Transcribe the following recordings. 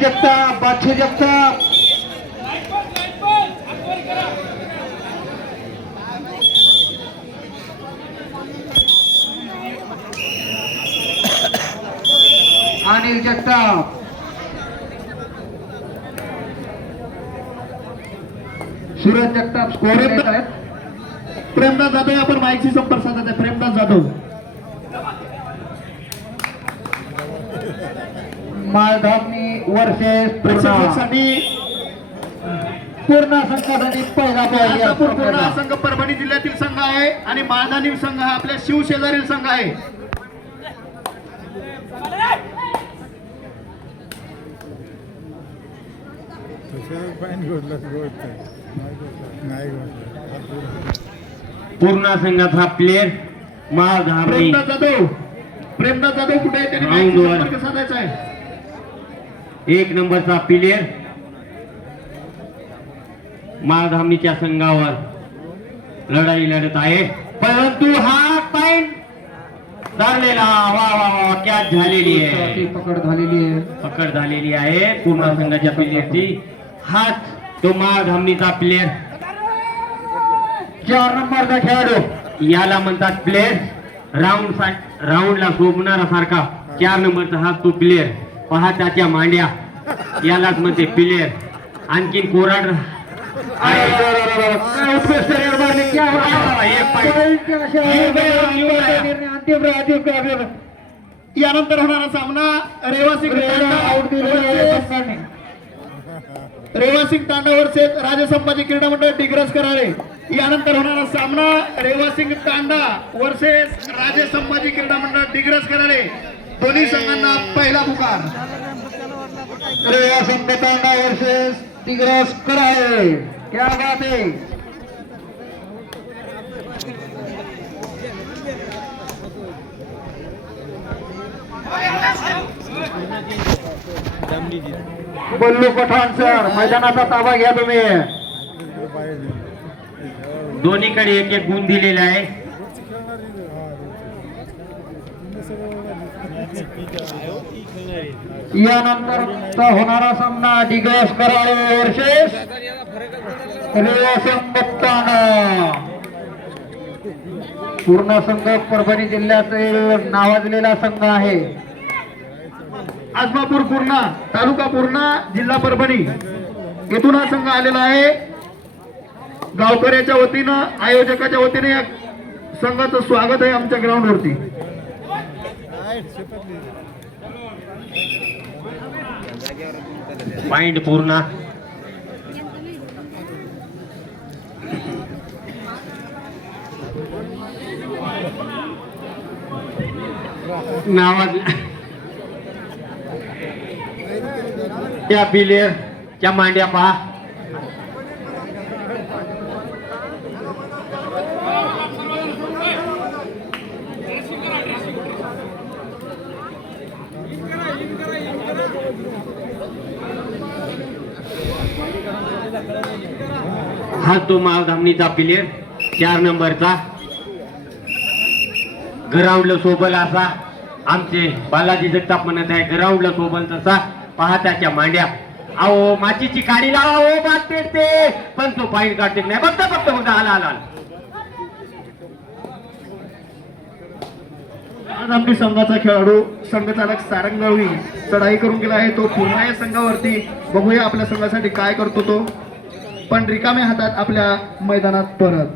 जगताप बादशाह जगताप अनिल जगताप सूरज जगताप स्कोर येत आहेत. प्रेमदास जाधव आपण माईकशी संपर्क साधत आहे. प्रेमदास जाधव माळधामनी वर्सेस प्रेक्षकांसाठी पूर्ण संघासाठी पहिला पूर्ण संघ परभणी जिल्ह्यातील संघ आहे आणि माळधानी संघ हा आपल्या शिवशेजारील संघ आहे. पूर्ण संघाचा प्लेयर माळधामनी प्रेमदास जाधव कुठे आहे? त्यांनी माईकशी संपर्क साधायचा आहे. एक नंबरचा प्लेयर माळधामनीच्या संघावर लढाई लढत आहे, परंतु हा पॉइंट धरलेला. वा वा वा कॅच झालेली आहे, पकड झालेली आहे पूर्ण संघाच्या प्लेयरची. हाच तो माळधामनीचा प्लेयर 4 नंबरचा खेळाडू याला म्हणतात प्लेयर राऊंडला शोभणारा सारखा 4 नंबरचा हा तो प्लेयर. पहा त्याच्या मांड्या, यालाच म्हणते प्लेयर. आणखीन कोराड यानंतर होणारा सामना रेवासिंग तांडा वर्सेस राजे संभाजी क्रीडा मंडळ डिग्रस कराळे. यानंतर होणारा सामना रेवासिंग तांडा वर्सेस राजे संभाजी क्रीडा मंडळ डिग्रस कराळे. दोन्ही संघांना पहिला पुकार. रेवासिंग तांडा वर्सेस डिग्रस कराळे. क्या बात है. बल्लू पठाण सर मैदानाचा ताबा घ्या तुम्ही. दोन्हीकडे एक एक गुण दिलेला आहे. यानंतर होणारा सामना डिग्रस कराळे वर्सेस रेवासिंग तांडा. पूर्ण संघ परभणी जिल्ह्यातील नावाजलेला संघ आहे. आजमापूर पूर्णा तालुका पूर्णा जिल्हा परभणी येथून हा संघ आलेला आहे. गावकऱ्याच्या वतीनं आयोजकाच्या वतीने या संघाचं स्वागत आहे आमच्या ग्राउंड वरती. पॉइंट पूर्ण. नावाज त्या प्लेयरच्या मांड्या पहा. हा तो माळधामनीचा प्लेयर 4 नंबरचा. ग्राउंडला सोबल असा आमचे बालाजी जगताप म्हणत आहे. ग्राउंडला सोबल तसा पहा त्याच्या मांड्या. अहो माचीची काडी लावा, हो बात पेटते, पण तो पॉईंट काढते नाही. फक्त आला आला. आमची संघाचा खेळाडू संघचालक सारंगवी चढाई करून गेला आहे. तो पूर्ण या संघावरती बघूया आपल्या संघासाठी काय करतो तो. पण रिकाम्या हातात आपल्या मैदानात परत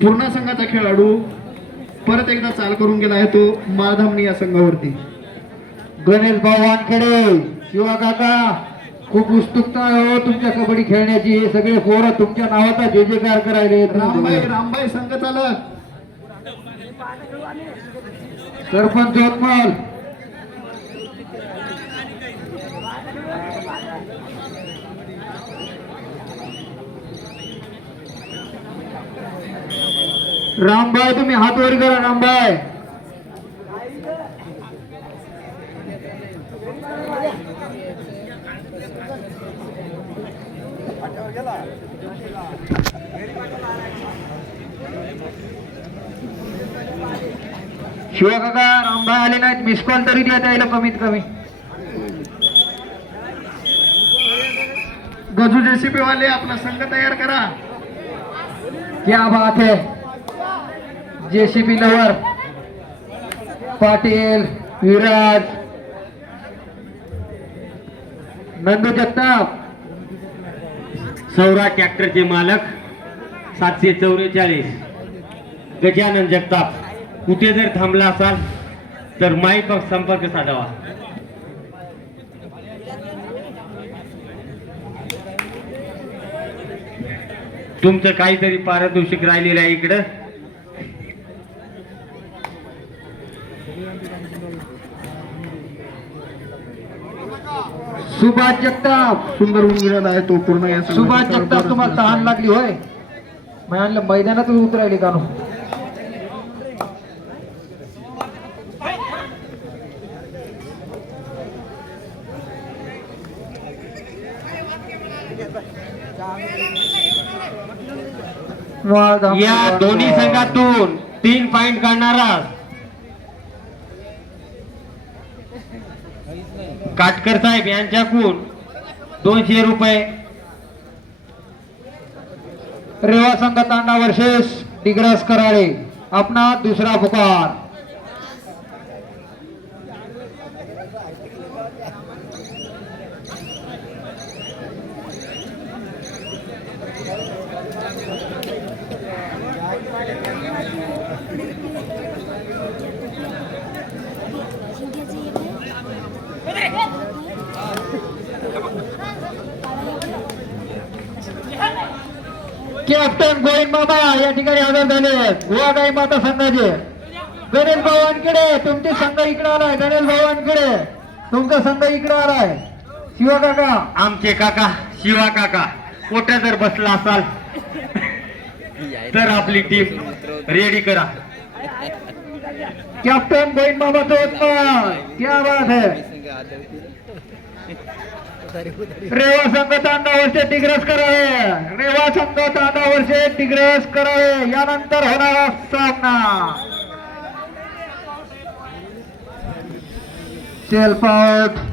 पूर्ण संघाचा खेळाडू परत एकदा चाल करून गेला आहे. तो माळधामनी या संघावरती. गणेश भाऊ वानखेडे, शिवा काका, खूप उत्सुकता आहे हो तुमच्या कबड्डी खेळण्याची. हे सगळे पोरं तुमच्या नावाचा जे जे कार करायले. रामबाई संघचालक, सरपंच जोतमल, रामबाई तुम्ही हात वर करा. रामबाई शिवा काका रामभाई आले नाहीत. मिस कॉल तरी द्या त्याला कमीत कमी. गजू जेसीबी वाले आपला संघ तयार करा. क्या बात है. जेसीबी लवर पाटील, विराज, नंदू जगताप, सौराज ट्रॅक्टरचे मालक 744 गजानन जगताप. कुठे जर थांबला असाल तर माईक संपर्क साधावा. तुमचं काहीतरी पारितोषिक राहिलेलं आहे इकडं. सुभाष जगताप. सुंदर होऊन गेलेला आहे तो पूर्ण या संघाचा. सुभाष जगताप तुम्हाला तहान लागली होय. म्हणलं मैदानात उतरायली का नो. या दोन्ही संघातून 3 पॉइंट काढणारा काटकर साहेब यांच्याकडून 200 रुपये. रेवा संघ तांडा वर्षेस डिग्रस कराळे अपना दुसरा पुकार. कॅप्टन गोविंद मामा या ठिकाणी हजर झाले आहेत. गोवागाई माता संघाचे गणेश भाऊ वानखेडे तुमचे संघ इकडे आलाय. गणेश भाऊ वानखेडे तुमचा संघ इकडे आलाय. शिवा काका, आमचे काका शिवा काका कुठे जर बसला असाल तर आपली टीम रेडी करा. कॅप्टन गोविंद मामाचा उत्तर. क्या बात है. रेवा संघ तांडा वर्षे डिग्रस करावे. रेवा संघ तांडा वर्षे डिग्रस करावे. यानंतर होणारा सामना सेल्फ आउट.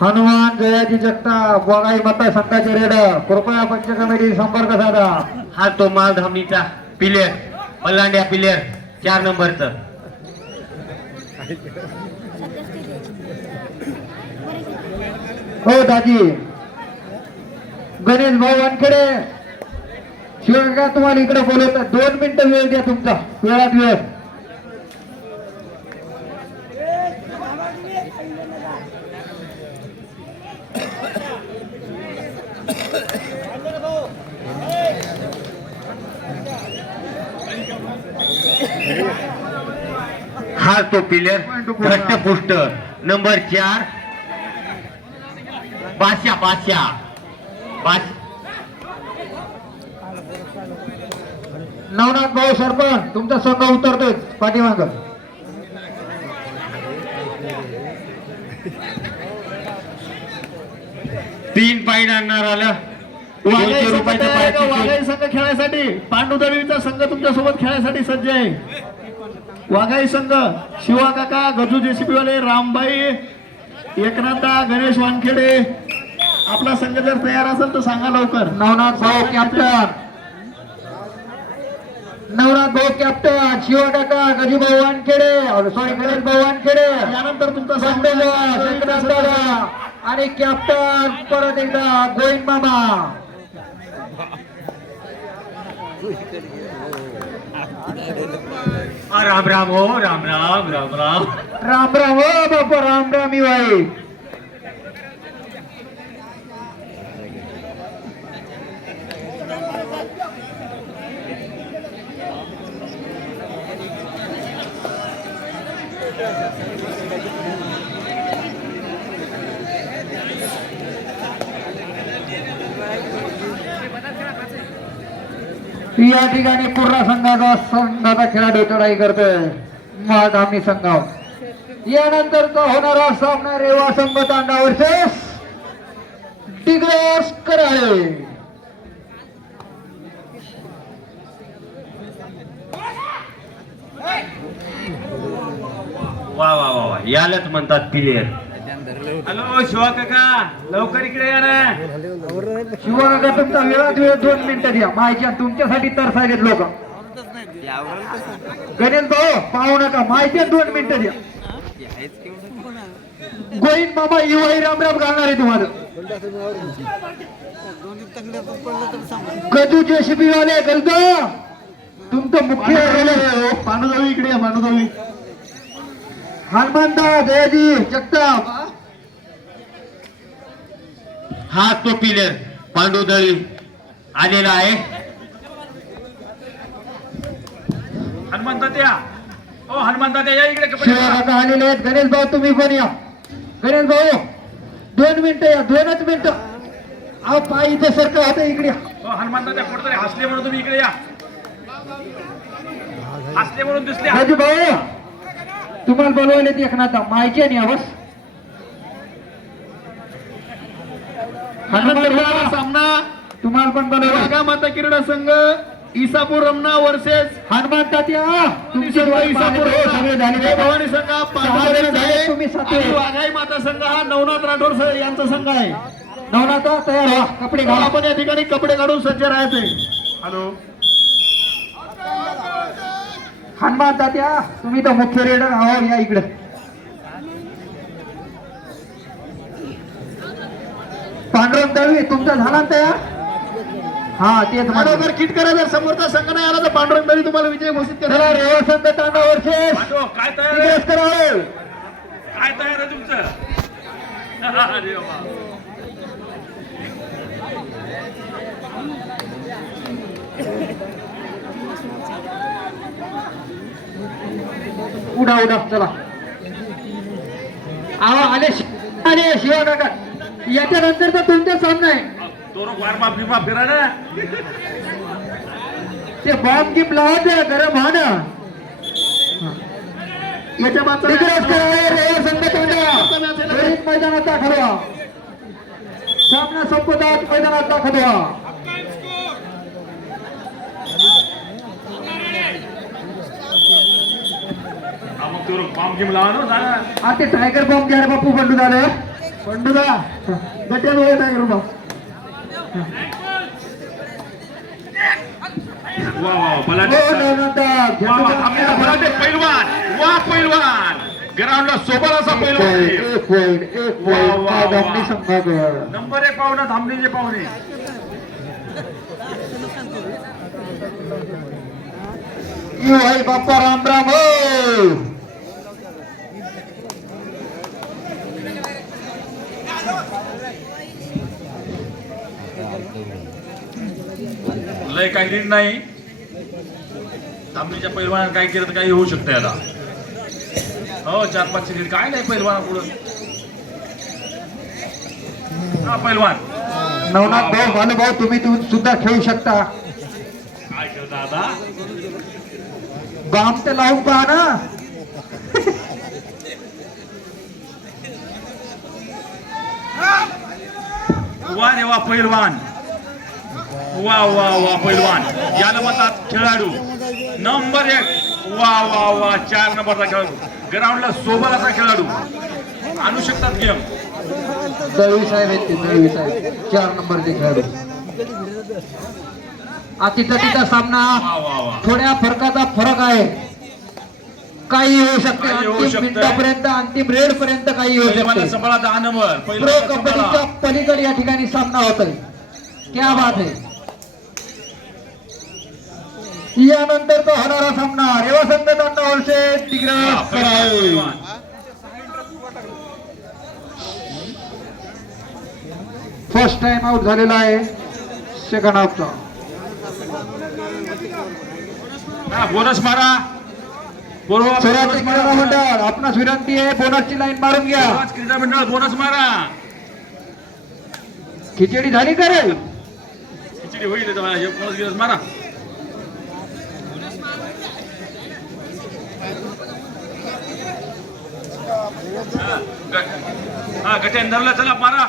हनुमान जयाजी जगताप वाघाई माता संघाचे रेडर कृपया पंच कमिटी संपर्क साधा. हा तो मालधामीचा प्लेयर पल्लांड्या प्लेयर 4 नंबरचं. हो दाजी. गणेश भाऊ वानखेडे शिवका तुम्हाला इकडे बोलवतात. 2 मिनिटं वेळ द्या तुमचा. वेळात वेळ. हा तो प्लेयर धष्टपुष्ट नंबर 4 बादशाह. नवनाथ भाऊ सरपंच तुमचा संघ उतरतोय पाठीमाग. तीन पॉइंट आणणार आलं. वाघाई 200 संघ रुपयाचं तयार आहे का? पारितोषिक. वाघाई संघ खेळायसाठी पांडुदळवीचा संघ तुमच्या सोबत खेळायसाठी सज्ज आहे. वाघाई संघ शिवा काका, गजू जेसीबी वाले, रामबाई, एकनाथा, गणेश वानखेडे. आपला संघ जर तयार असेल तर सांगा लवकर. नवनाथ भाऊ कॅप्टन. नवनाथ भाऊ कॅप्टन. शिवा काका, गजी भाऊ वानखेडे, सॉरी गणेश भाऊ वानखेडे. यानंतर तुमचा संघ एकनाथ दादा आणि कॅप्टन परत एकदा गोविंद मामा. राम राम हो राम राम. राम राम हो बापा. राम राम भाई. या ठिकाणी पूर्ण संघाचा खेळाडू चढाई करतोय माळधामणी संघावर. यानंतरचा होणारा सामना रेवा संघ तांडा वर्सेस डिग्रस कराळे. वा वा वा वा, यालाच म्हणतात प्लेयर. हॅलो शिवा काका, लवकर इकडे या ना. शिवकाका तुमचा वेळात वेळ 2 मिनिटं द्या. माहिती तुमच्यासाठी तरसायलेत लोक. गणेश भाऊ पाहू नका, माहिती 2 मिनिटं द्या. गोविंद मामा युवाई रामराम घालणार आहे तुम्हाला. गजू जेसीबी वाले गलतो तुमचं मुख्य पांडुजावी इकडे या, पांडुजावी. हनुमंता दयाजी जगताप. हा तो प्लेयर पांडुदळी आलेला आहे. हनुमंत त्या, ओ हनुमंत त्या या इकडे कबड्डी खेळा. शिवकाका आलेले आहेत. गणेश भाऊ तुम्ही पण या. गणेश भाऊ 2 मिनिटं या, 2च मिनिटं. अहो पाय इथे सरकं होतं, इकडे या. ओ हनुमंत त्या कुठेतरी हसले म्हणून तुम्ही इकडे या. हसले म्हणून दिसले. राजू भाऊ तुम्हाला बोलवायला एकनाथ माहिती आहे ना बस. हनुमंत सामना तुम्हाला पण बोलवलं. वाघा माता क्रीडा संघ इसापूर रमणा वर्सेस हनुमान तात्या तुमचे इसापूर सगळे झाले. भवानी संघ हा सहा जण झाले, तुम्ही सातवे. आणि वाघाई माता संघ हा नवनाथ राठोड यांचा संघ आहे. नवनाथा तयार व्हा, कपडे घाला. आपण या ठिकाणी कपडे काढून सज्ज राहायचे. हॅलो हनुमान तात्या तुम्ही तर मुख्य रेडर आहोत, या इकडे. पांडुरंग दळवी तुमचा झाला ना तयार. हा तेच बरोबर म्हणा. किट करा. जर समोरचा संघ नाही आला तर पांडुरंग दळवी तुम्हाला विजय घोषित चला करा. रेवा संघ तांडा वर्षेस पांडू, काय तयार आहे? निग्रस करा. काय तयार आहे तुमचं? अरे बाबा. उडा उडा चला. आले आले शिवा काका. याच्यानंतर तर तुमचा सामना आहे. तो वारमा बिमा फिरा ना. ते बॉम्ब गिम लावत आहे, गरम हा ना. याच्या मागचा निग्रस करा रेवा संघ तांडा. त्वरित मैदानात दाखल व्हा. सामना संपतात मैदानात दाखल व्हा. हा, मग तो बॉम्ब गिम लावा ना जरा. आता ते टायगर बॉम्ब घ्या रे बापू. बंडू झालं पंडुदा गट्यान वय टायगर बा. वा वा बलाढ्य. हो नवनाथा. वा वा थांबलेला बलाढ्य पैलवान. वा पैलवान ग्राउंडला सोबत असा पैलवान आहे. एक पॉइंट वा, वा, वा. धामणी संघाकडे. नंबर 1 पाहुणा थांबलेले पाहुणे. यू आई बाप्पा राम राम हो. लय काही नीट नाही. थांबलीच्या पैलवानात काय केलं तर काही होऊ शकतं याला. हो 4-5 लीड काय नाही पैलवाना पुढं. हा पैलवान नवनाथ भाऊ भानुभाऊ तुम्ही सुद्धा खेळू शकता. काय खेळता आता. बाम तर लावून पहा ना. वा रे वा पैलवान. वा वा वा पैलवान. याला म्हणतात खेळाडू नंबर 1. वा वा वा 4 नंबरचा खेळाडू. ग्राउंडला सोबत असा खेळाडू आणू शकतात गेम. दळवी साहेब आहेत ते. दळवी साहेब 4 नंबरचे खेळाडू. तिथं तिथं सामना वा वा वा. थोड्या फरकाचा फरक आहे. काही होऊ शकते. काही होऊ अंतिम शकते. मिनिटापर्यंत अंतिम रेड पर्यंत काही होऊ पैलवानला शकते. संभाळा 10 नंबर. प्रो पैलवानला कबड्डीच्या संभाळा. पलीकडे या ठिकाणी सामना होत आहे. क्या बात आहे. यानंतर तो होणारा सामना रेवा संघ तांडा वर्षे तिग्रस करावे. पैलवान. फर्स्ट टाइम आउट झालेला आहे सेकंड हाफचा. हा, बोनस मारा. पूर्व स्वराज्य बोनस क्रीडा मारा. मंडळ आपणास विनंती आहे बोनसची लाईन मारून घ्या. स्वराज क्रीडा मंडळ बोनस मारा. खिचडी झाली का रे. खिचडी होईल इथं मला. हे बोनस गिनस मारा. हा गट्यान धरलं. चला मारा.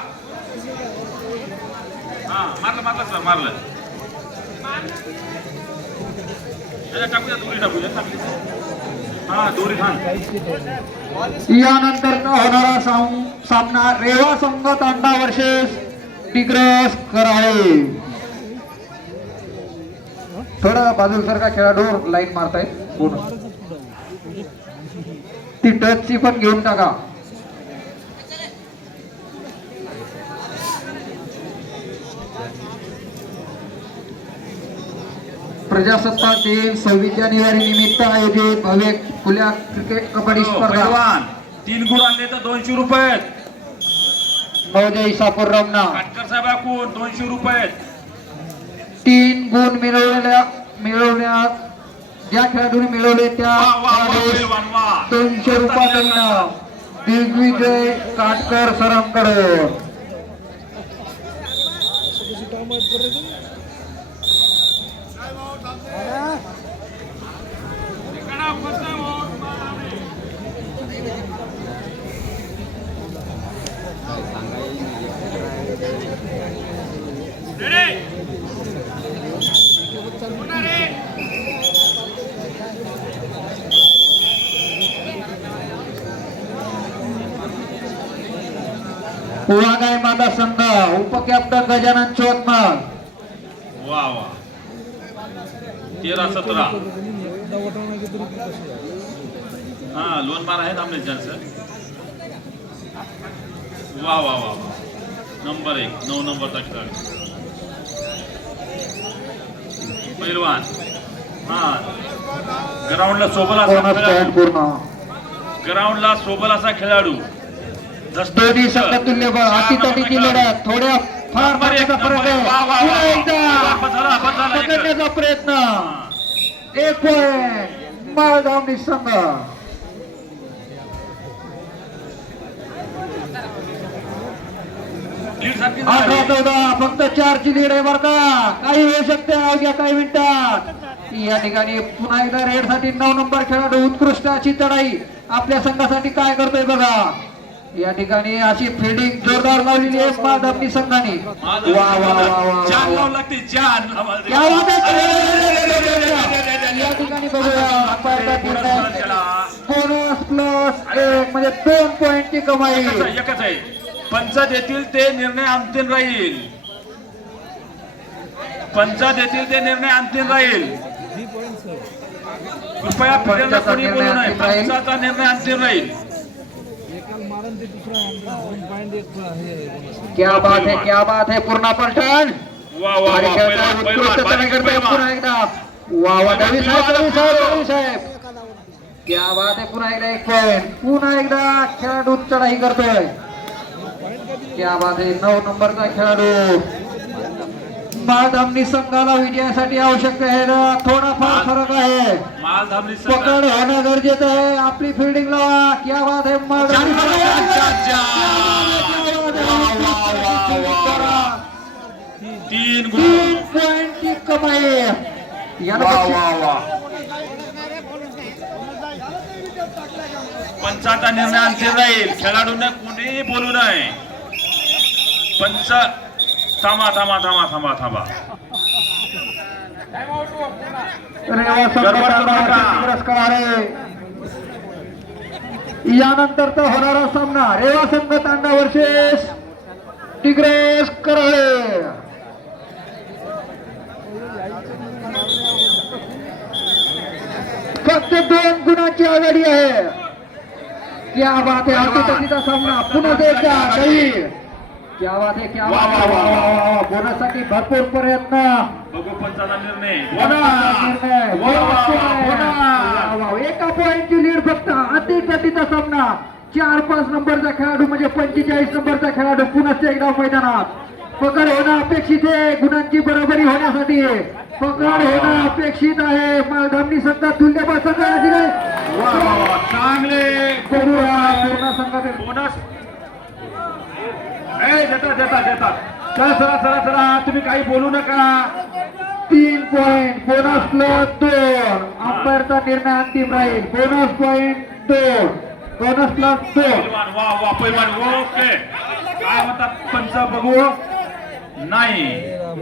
हा मारलं सर मारलं. टाकूया दोरी टाकूया. हा दोरी थांब. यानंतर होणारा सामना रेवा संघ तांडा वर्सेस डिग्रस कराळे. थोडा बाजूसारखा खेळाडू लाईन मारताय पूर्ण ती टचची पण घेऊन टाका. प्रजासत्ताक दिन 26 जानेवारी निमित्त आयोजित भव्य खुल्या क्रिकेट कबड्डी स्पर्धा. पैलवान 3 गुण आणले तर 200 रुपये. नवोदय इसापूर रमना काटकर साहेब एकूण 200 रुपये. 3 गुण मिळवल्या ज्या खेळाडूने मिळवले त्या वा वा वा खेळाडूस पैलवान वा. 200 रुपयाचा इनाम. दिग्विजय काटकर सरांकडे. वाघाई माता संघ उपकॅप्टन गजानन चोतमल. वा वा 13-17. हा लोन मार आहेत आमने चान्स. वा वा वा नंबर 1 9 नंबरचा खेळाडू पैलवान. हा ग्राउंडला सोबल असा बोनस पॉइंट खेळाडू. पूर्ण. ग्राउंडला सोबल असा खेळाडू. दोन्ही संघ तुल्य बळ अटीतटीची लढत. थोड्या फार नंबर एक, मार्गाचा फरक आहे. वा, वा, वा. पुन्हा एकदा बस झाला, एक. पकडण्याचा प्रयत्न. हा. 1 पॉइंट माळगावनी संघ. लीड सारखी 18-14 फक्त 4 ची लीड आहे बरं का. काही होऊ शकते अवघ्या काही मिनिटात. या ठिकाणी पुन्हा एकदा रेड साठी 9 नंबर खेळाडू उत्कृष्ट अशी चढाई आपल्या संघासाठी काय करतोय बघा. या ठिकाणी अशी फिल्डिंग जोरदार लावलेली आहे माधवनी संघाने. वा वा वा वा जान वा. लावू लागते जान. क्या बात आहे. या ठिकाणी बघूया अंपायरचा निर्णय. बोनस प्लस 1 म्हणजे 2 पॉइंटची कमाई. एकच आहे. पंचायत येथील ते निर्णय अंतिम राहील. पंचायत येथील ते निर्णय अंतिम राहील. कृपया फिरायला कोणी बोलू नये. पंचाचा निर्णय अंतिम राहील. क्या बात है, क्या बात है. पूर्ण पलटण. वा वा वा पैलवान, उत्कृष्ट चढाई करतोय पुन्हा एकदा. वा वा दवी साहेब. क्या बात है. पुन्हा एकदा 1 पॉइंट. पुन्हा एकदा खेळाडू चढाई करतोय. क्या बात है. 9 नंबरचा खेळाडू. माधवनी संघाला विजयासाठी आवश्यक आहे ना थोडाफार फरक आहे. माल धामली पकड होणं गरजेचं आहे. आपली फिल्डिंग लावा. क्या बात है. माधवनी 3 गुण. 3 पॉइंटची कमाई. याला पंचाचा निर्णय अंतिम राहील. खेळाडूंना कोणीही बोलू नये. पंच थांबा थांबा थांबा थांबा थांबा. यानंतरचा होणारा सामना रेवा संघ तांडा वर्सेस डिग्रस कराळे. फक्त 2 गुणांची आघाडी आहे. क्या बात है. अटीतटीचा सामना पुन्हा एकदा दही. क्या बात है. क्या बात है. बोनससाठी भरपूर प्रयत्न. बघू पंचाचा निर्णय. एका पॉइंटची लीड फक्त. अटीतटीचा सामना. 4-5 नंबरचा खेळाडू म्हणजे 45 नंबरचा खेळाडू पुन्हा एकदा मैदानात. पकड होणं अपेक्षित आहे. गुणांची बरोबरी होण्यासाठी पकड होणं अपेक्षित आहे. मालधामनी संघ तुल्यबळ संघाची चांगले पूर्ण संघाचे बोनस देतात. चला चला चला चला तुम्ही काही बोलू नका. 3 पॉइंट. Bonus plus 2. अंपायरचा निर्णय अंतिम राहील. Bonus point 2. Bonus plus 2. पैलवान वा वा पैलवान. ओके काय म्हणतात पंच बघू. नाही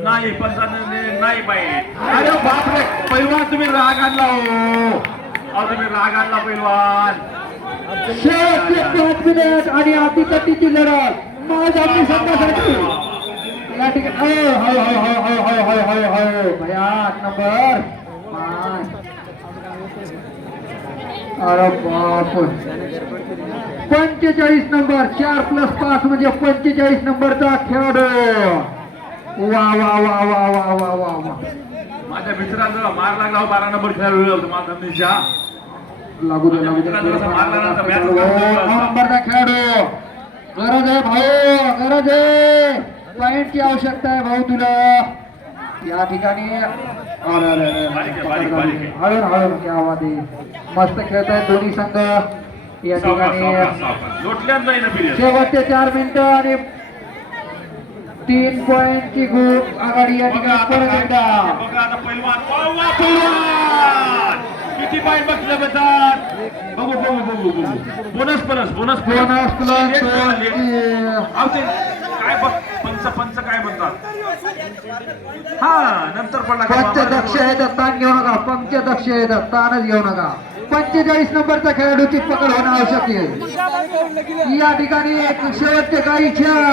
नाही पंचा निर्णय नाही पाहिजे. अरे बापरे पैलवान तुम्ही राग आणला हो. तुम्ही राग आणला पैलवान. शेवटचे 5 मिनिट आणि अटीतटीची लढत माझ्या संघासाठी या ठिकाणी भया 8 नंबर 5. अरे बाप 45 नंबर 4+5 म्हणजे 45 नंबरचा खेळाडू. वा वा वा वा वा वा वा वा. माझ्या मित्राला मार लागला हो, 12 नंबर खेळाडू होता माझा निशा. लागू दे लागू दे. नंबरचा खेळाडू गरज आहे भाऊ, गरज आहे. पॉइंटची आवश्यकता आहे भाऊ तुला या ठिकाणी. हळून हळून क्या आवाज आहे. मस्त खेळत आहे दोन्ही संघ या ठिकाणी. लोटल्यात नाही ना पिरियड. शेवटचे 4 मिनिटं आणि 3 पॉइंटची खूप आघाडी या ठिकाणी परत एकदा. बघा आता पैलवान वा वा पैलवान किती पॉइंट बघले बेतात. बघू बघू बघू बघू bonus plus bonus bonus plus काय बघ पंच काय म्हणतात. हा नंतर पडला पंचदक्ष आहे तर ताण घेऊ नका. पंचदक्ष आहे तर ताणच घेऊ नका. 45 नंबरचा खेळाडूची पकड होणं आवश्यक आहे या ठिकाणी. शेवटचे काही खेळ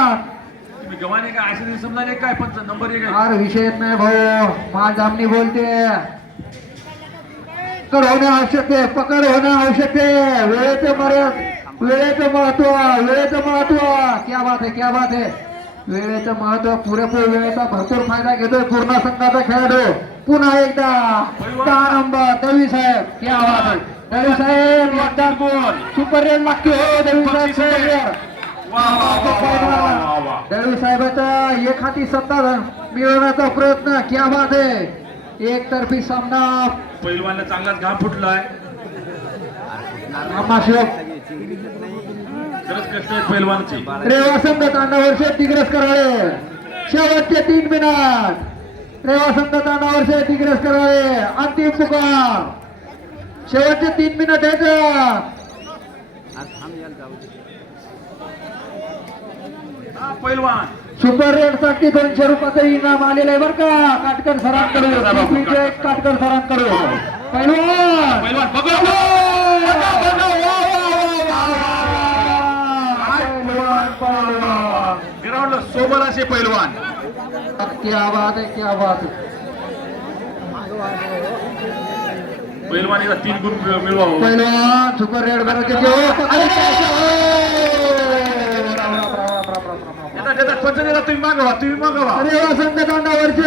तुम्ही गव्हाणे काय असे समजा काय पंच नंबर 1 आहे. फार विषय येत नाही भाऊ. माझ आमनी बोलते पकड होणं आवश्यक आहे. पकड होणं आवश्यक आहे. वेळेचं महत्व क्या बात आहे क्या बात आहे. वेळेचं महत्व पुरेपूर वेळेचा भरपूर फायदा घेतोय पूर्ण संघाचा खेळाडू. पुन्हा एकदा 10 नंबर दळवी साहेब क्या बात आहे. दळवी साहेब एकदा सुपर रेड लागते हो. दळवी साहेब सुपर रेड. दळवी साहेबाचा एक हाती सत्ता मिळवण्याचा प्रयत्न क्या बात आहे. एकतर्फी सामना. पैलवानला चांगलाच घाम फुटलाय. खरंच कष्ट आहेत पैलवानचे. रेवा संघ तांडावर दिग्रस करावे. शेवटचे 3 मिनिट रेवा संघ तांडावर दिग्रस करावे. अंतिम पुकार. शेवटचे 3 मिनिट आहेत. पैलवान सुपर रेड साठी 200 रुपयाचं इनाम आलेलं आहे बरं का. काटकर सरांकडून काटकर सरांकडून. पैलवान पैलवान बघा ग्राउंडला सोबत असे पैलवान. क्या बात आहे क्या बात आहे. पैलवानीला 3 गुण मिळवावं. पैलवान सुपर रेड पंचायतीला तुम्ही मागवा रेवा संघ तांडावरचे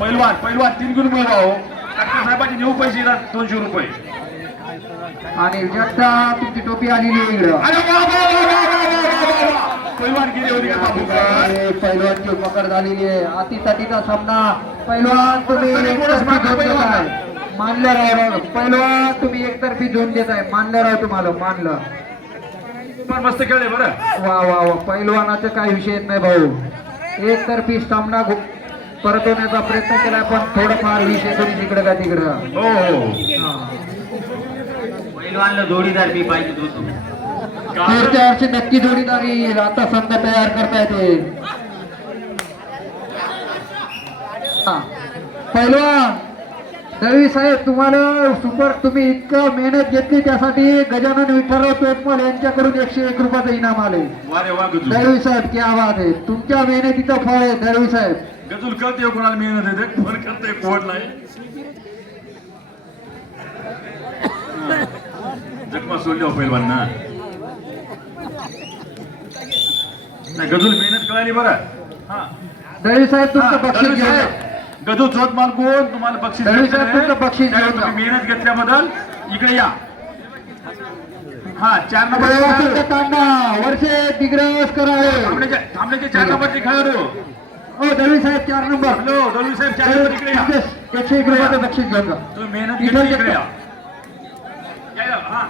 पैलवान 3 गुण मिळवावं. डॉक्टर साहेबांचे नेऊ पैसे 200 रुपये. आणि जगता तुमची टोपी आलेली आहे इकडं. पैलवान गेले होते का बाबू. पैलवानची पकड झालेली आहे. अटीतटीचा सामना. पैलवान तुम्ही एकतर्फी झोन देताय. मानलं राव. पैलवान तुम्ही एकतर्फी झोन देताय. मानलं राव तुम्हाला मानलं. पण मस्त खेळले बरं. वा वा वा. पैलवानाचं काही विषय नाही भाऊ. एकतर्फी सामना परतवण्याचा प्रयत्न केलाय पण थोडंफार विषय कोणी तिकडं का तिकडं. हो पैलवानला जोडीदार मी पाहिजे होतो. पुढच्या वर्षी नक्की जोडीदार येईल. आता संघ तयार करता येते. पैलवान दळवी साहेब तुम्हाला सुपर तुम्ही इतकं मेहनत घेतली त्यासाठी गजानन विठ्ठलराव तोतमल यांच्याकडून 101 रुपयाचं इनाम आले. दळवी साहेब क्या आवाज आहे. तुमच्या मेहनतीचं फळ आहे दळवी साहेब. गजूल कळते कोणाला मेहनत येते फोन करते कोण नाही. जखमा सोडल्या पैलवान ना. गजूल मेहनत कळाली बरं. हा दळवी साहेब तुमचं बक्षीस घ्या. गजू चोत माल कोण तुम्हाला बक्षीस दळवी साहेब तुमचं बक्षीस घेऊन जा. मेहनत घेतल्याबद्दल इकडे या. हा 4 नंबर तांडा वर्षे दिग्रस करावे. थांबण्याचे 4 नंबरचे खेळाडू. हो दळवी साहेब 4 नंबर. हॅलो दळवी साहेब 4 नंबर इकडे या. 101 रुपयाचं बक्षीस घेऊन जा. तुम्ही मेहनत घेतली इकडे या. हा